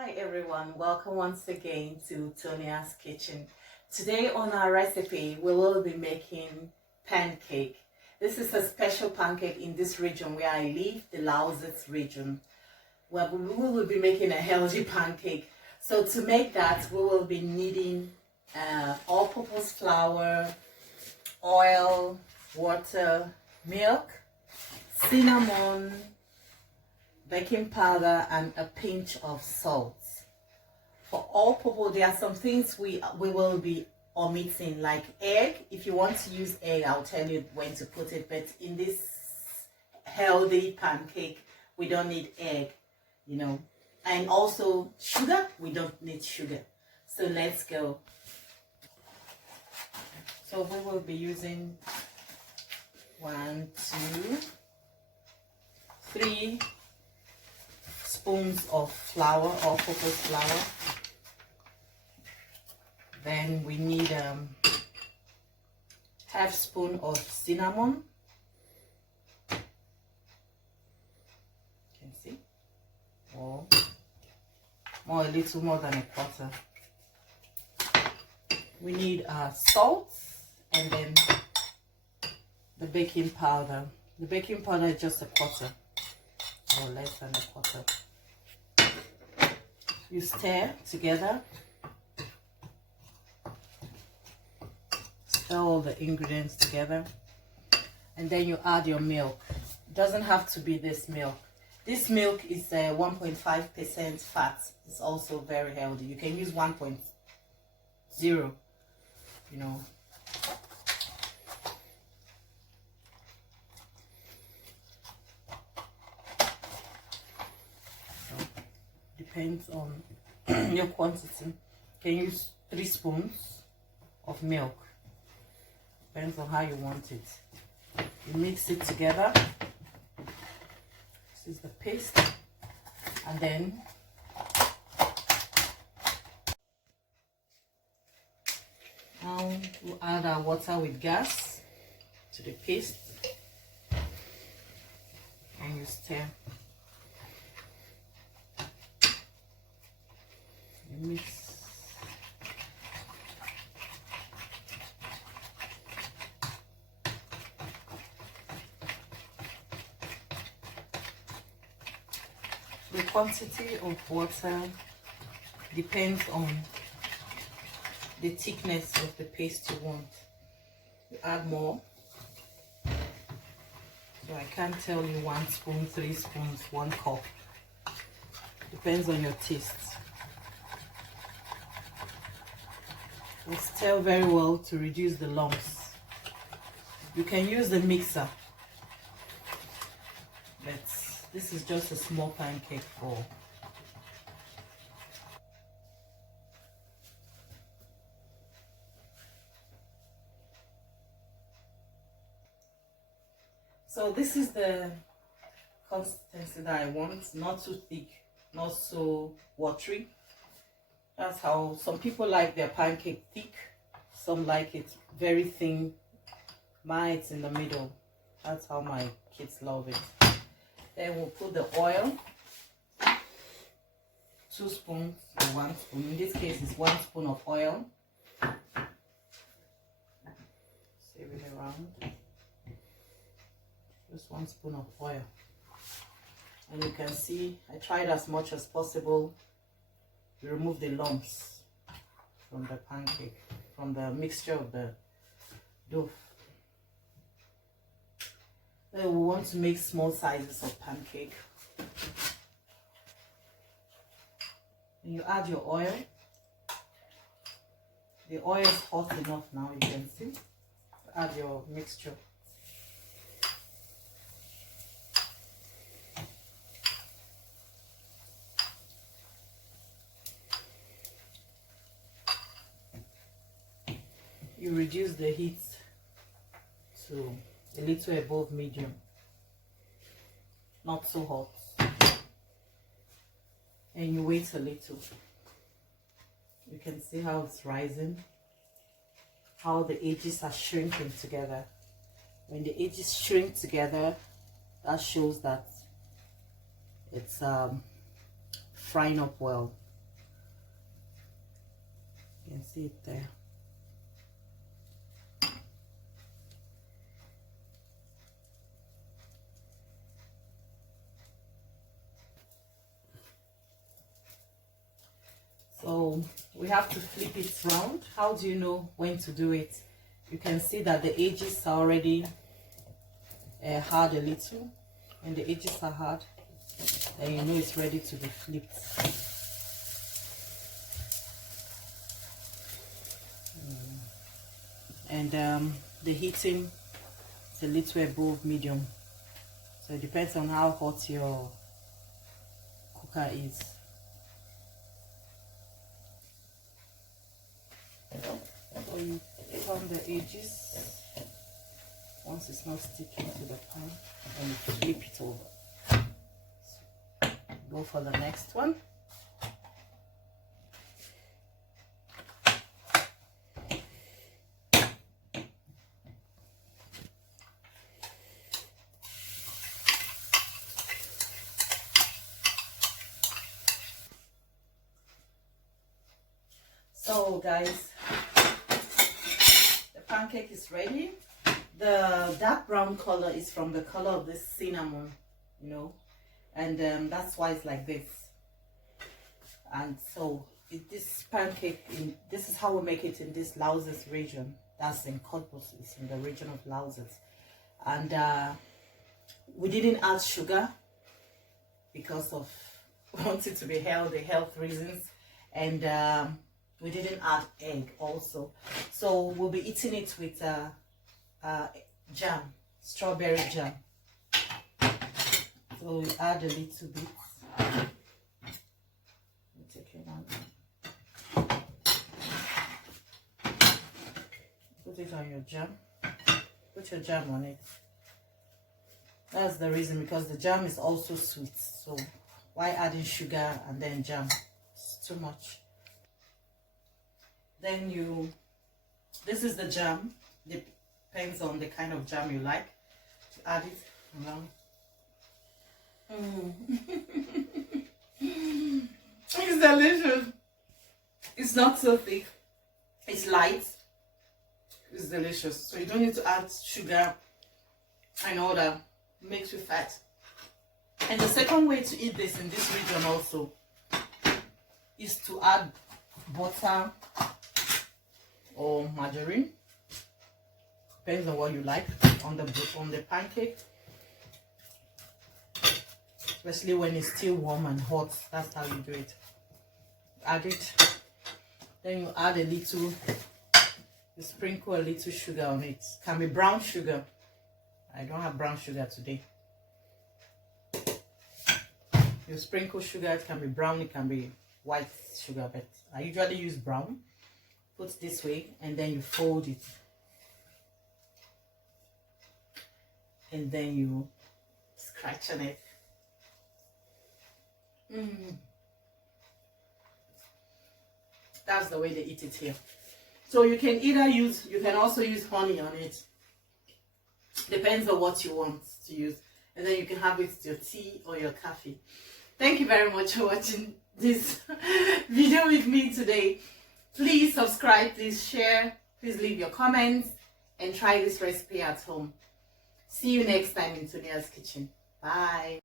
Hi everyone, welcome once again to Tonia's Kitchen. Today on our recipe we will be making pancake. This is a special pancake in this region where I live, the Lausitzer region. Well, we will be making a healthy pancake. So to make that we will be needing all-purpose flour, oil, water, milk, cinnamon, baking powder, and a pinch of salt. For all purpose, there are some things we will be omitting, like egg. If you want to use egg, I'll tell you when to put it, but in this healthy pancake we don't need egg, and also sugar, we don't need sugar. So let's go. So we will be using 1, 2, 3 spoons of flour, all-purpose flour. Then we need half spoon of cinnamon. You can see, or a little more than a quarter. We need salt, and then the baking powder. The baking powder is just a quarter, or less than a quarter. You stir together. Stir all the ingredients together, and then you add your milk. It doesn't have to be this milk. This milk is 1.5% fat. It's also very healthy. You can use 1.0, depends on your quantity. You can use 3 spoons of milk. Depends on how you want it. You mix it together. This is the paste, and then now we'll add our water with gas to the paste, and you stir. Mix. The quantity of water depends on the thickness of the paste you want. You add more. So I can't tell you 1 spoon, 3 spoons, 1 cup. Depends on your taste. Stir very well to reduce the lumps. You can use the mixer, but this is just a small pancake for. So this is the consistency that I want. Not too thick, not so watery. That's how some people like their pancake thick. Some like it very thin. Mine's in the middle. That's how my kids love it. Then we'll put the oil. 2 spoons or 1 spoon. In this case, it's 1 spoon of oil. Save it around. Just 1 spoon of oil. And you can see I tried as much as possible to remove the lumps from the pancake, from the mixture of the dough. Then we want to make small sizes of pancake. And you add your oil. The oil is hot enough now, you can see. Add your mixture. You reduce the heat to a little above medium, not so hot, and you wait a little. You can see how it's rising, how the edges are shrinking together. When the edges shrink together, that shows that it's frying up well. can see it there. So we have to flip it round. How do you know when to do it? You can see that the edges are already hard a little. When the edges are hard, then you know it's ready to be flipped. And the heating is a little above medium. So it depends on how hot your cooker is. So you turn the edges. Once it's not sticking to the pan, then you flip it over. So go for the next one. So guys, the pancake is ready. The dark brown color is from the color of this cinnamon, you know, and that's why it's like this. And so this pancake, this is how we make it in this Lausitzer region. That's in Cottbus, it's in the region of Lausitz. And we didn't add sugar because of wanting to be healthy, health reasons, and we didn't add egg also. So we'll be eating it with jam, strawberry jam. So we add a little bit. Take it out. Put it on your jam. Put your jam on it. That's the reason, because the jam is also sweet. So why adding sugar and then jam? It's too much. Then this is the jam. Depends on the kind of jam you like. To add it around. It's delicious. It's not so thick. It's light. It's delicious. So you don't need to add sugar and all that. Makes you fat. And the second way to eat this in this region also is to add butter or margarine. Depends on what you like on the pancake, especially when it's still warm and hot. That's how you do it. Add it, then you add a little, you sprinkle a little sugar on it. Can be brown sugar. I don't have brown sugar today. You sprinkle sugar. It can be brown, it can be white sugar, but I usually use brown. Put this way, and then you fold it, and then you scratch on it. That's the way they eat it here. So you can also use honey on it. Depends on what you want to use, and then you can have it with your tea or your coffee. Thank you very much for watching this video with me today. Please subscribe, please share, please leave your comments, and try this recipe at home. See you next time in Tonia's kitchen. Bye.